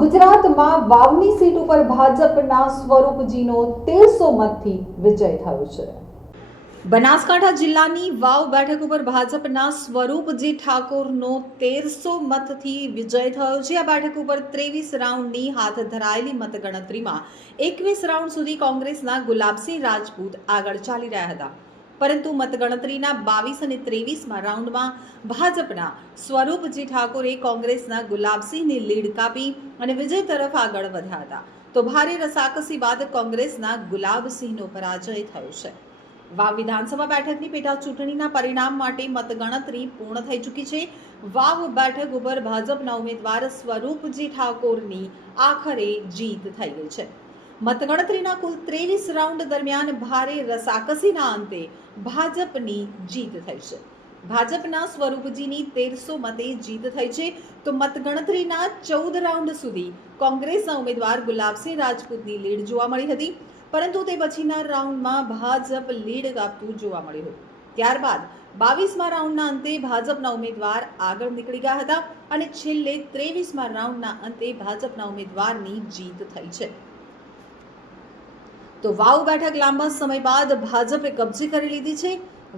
ગુજરાતમાં વાવની સીટ ઉપર ભાજપના સ્વરૂપજીનો તેરસો મતથી વિજય થયો છે. બનાસકાંઠા જિલ્લાની વાવ બેઠક ઉપર ભાજપના સ્વરૂપજી ઠાકોરનો તેરસો મતથી વિજય થયો છે. આ બેઠક ઉપર ત્રેવીસ રાઉન્ડની હાથ ધરાયેલી મતગણતરીમાં એકવીસ રાઉન્ડ સુધી કોંગ્રેસના ગુલાબસિંહ રાજપૂત આગળ ચાલી રહ્યા હતા. પરંતુ મતગણતરીના બાવીસ અને ત્રેવીસમાં રાઉન્ડમાં ભાજપના સ્વરૂપજી ઠાકોરે કોંગ્રેસના ગુલાબસિંહની લીડ કાપી અને વિજય તરફ આગળ વધ્યા હતા. તો ભારે રસાકસી બાદ કોંગ્રેસના ગુલાબસિંહનો પરાજય થયો છે. વાવ વિધાનસભા બેઠકની પેટા ચૂંટણીના પરિણામ માટે મતગણતરી પૂર્ણ થઈ ચૂકી છે. વાવ બેઠક ઉપર ભાજપના ઉમેદવાર સ્વરૂપજી ઠાકોરની આખરે જીત થઈ ગઈ છે. મતગણતરીના કુલ ત્રેવીસ રાઉન્ડ દરમિયાન ભારે રસાકસીના અંતે ભાજપની જીત થઈ છે. ભાજપના સ્વરૂપજીની તેરસો મતે જીત થઈ છે. તો મતગણતરીના ચૌદ રાઉન્ડ સુધી કોંગ્રેસના ઉમેદવાર ગુલાબસિંહ રાજપૂતની લીડ જોવા મળી હતી. પરંતુ તે પછીના રાઉન્ડમાં ભાજપ લીડ કાપતું જોવા મળ્યું હતું. ત્યારબાદ બાવીસમા રાઉન્ડના અંતે ભાજપના ઉમેદવાર આગળ નીકળી ગયા હતા અને છેલ્લે ત્રેવીસમા રાઉન્ડના અંતે ભાજપના ઉમેદવારની જીત થઈ છે. તો વાવ બેઠક લાંબા સમય બાદ ભાજપે કબજે કરી લીધી છે.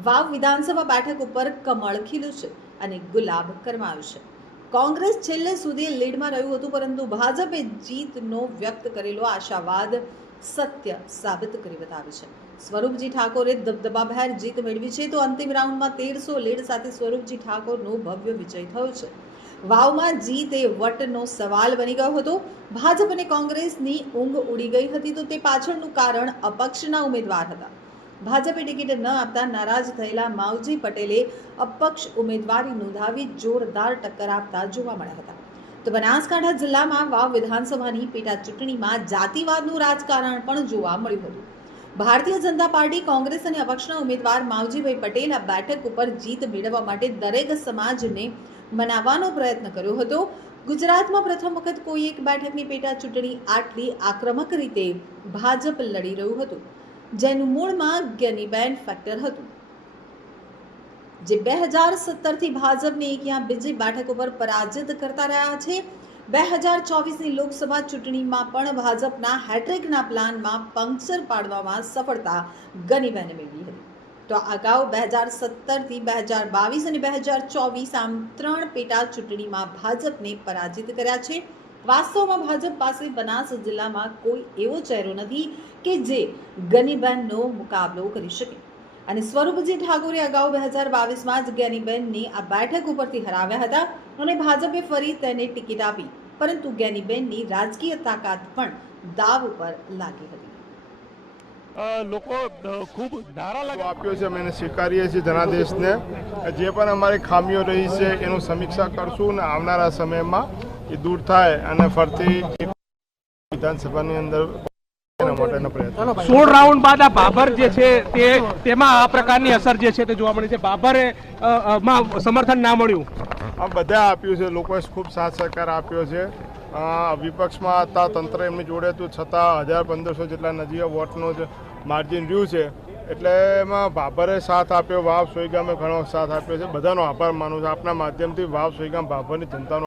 વાવ વિધાનસભા બેઠક ઉપર કમળ ખીલ્યું છે અને ગુલાબ કરમાયું છે. કોંગ્રેસ છેલ્લે સુધી લીડમાં રહ્યું હતું, પરંતુ ભાજપે જીતનો વ્યક્ત કરેલો આશાવાદ સત્ય સાબિત કરી બતાવે છે. સ્વરૂપજી ઠાકોરે દબદબાભેર જીત મેળવી છે, તો અંતિમ રાઉન્ડમાં તેરસો લીડ સાથે સ્વરૂપજી ઠાકોરનો ભવ્ય વિજય થયો છે. વાવમાં જીત એ વટનો સવાલ બની ગયો હતો. ભાજપ અને કોંગ્રેસની ઊંઘ ઉડી ગઈ હતી તો તે પાછળનું કારણ અપક્ષના ઉમેદવાર હતા. ભાજપે ટિકિટ ન આપતા નારાજ થયેલા માવજી પટેલે અપક્ષ ઉમેદવારી નોંધાવી જોરદાર ટક્કર આપતા જોવા મળ્યા હતા. તો બનાસકાંઠા જિલ્લામાં વાવ વિધાનસભાની પેટા ચૂંટણીમાં જાતિવાદનું રાજકારણ પણ જોવા મળ્યું હતું. ભારતીય જનતા પાર્ટી, કોંગ્રેસ અને અપક્ષના ઉમેદવાર માવજીભાઈ પટેલ આ બેઠક ઉપર જીત મેળવવા માટે દરેક સમાજને મનાવવાનો પ્રયત્ન કર્યો હતો. ગુજરાતમાં પ્રથમ વખત કોઈ એક બેઠકની પેટા ચૂંટણી આટલી આક્રમક રીતે ભાજપ લડી રહ્યું હતું, જેનું મૂળમાં ગેનીબેન ફેક્ટર હતું. જે બે હજાર સત્તરથી ભાજપને એક યા બીજી બેઠક ઉપર પરાજિત કરતા રહ્યા છે. બે હજાર ચોવીસની લોકસભા ચૂંટણીમાં પણ ભાજપના હેટ્રિકના પ્લાનમાં પંક્ચર પાડવામાં સફળતા ગનીબેને મેળવી હતી. તો અગાઉ બે હજાર સત્તરથી બે હજાર બાવીસ અને બે હજાર ચોવીસ આમ ત્રણ પેટા ચૂંટણીમાં ભાજપને પરાજિત કર્યા છે. વાસ્તવમાં ભાજપ પાસે બનાસ જિલ્લામાં કોઈ એવો ચહેરો નથી કે જે ગનીબેનનો મુકાબલો કરી શકે. અને સ્વરૂપજી ઠાકોરે અગાઉ બે હજાર બાવીસમાં જ જ્ઞાનીબેનને આ બેઠક ઉપરથી હરાવ્યા હતા અને ભાજપે ફરી તેને ટિકિટ આપી. પરંતુ જ્ઞાનીબેનની રાજકીય તાકાત પણ દાવ ઉપર લાગી હતી. લોકો ખૂબ નારા આપ્યો છે અમે એને સ્વીકારીએ છીએ જનાદેશને. જે પણ અમારી ખામીઓ રહી છે એનું સમીક્ષા કરશું અને આવનારા સમયમાં એ દૂર થાય અને ફરતી વિધાનસભાની અંદર સોળ રાઉન્ડ બાદ આ બાબર જે છે તે તેમાં આ પ્રકારની અસર જે છે તે જોવા મળી છે. બાબરે માં સમર્થન ના મળ્યું. આ બધા આપ્યું છે, લોકોએ ખૂબ સાથ સહકાર આપ્યો છે. વિપક્ષમાં હતા તંત્ર એમની જોડે હતું, છતાં હજાર પંદરસો જેટલા નજીવા વોટનું જ માર્જિન રહ્યું છે. એટલે એમાં ભાભરે સાથ આપ્યો, વાવ સોઈગામે ઘણો સાથ આપ્યો છે. બધાનો આભાર માનું છું. આપના માધ્યમથી વાવ સોઈગામ ભાભરની જનતાનો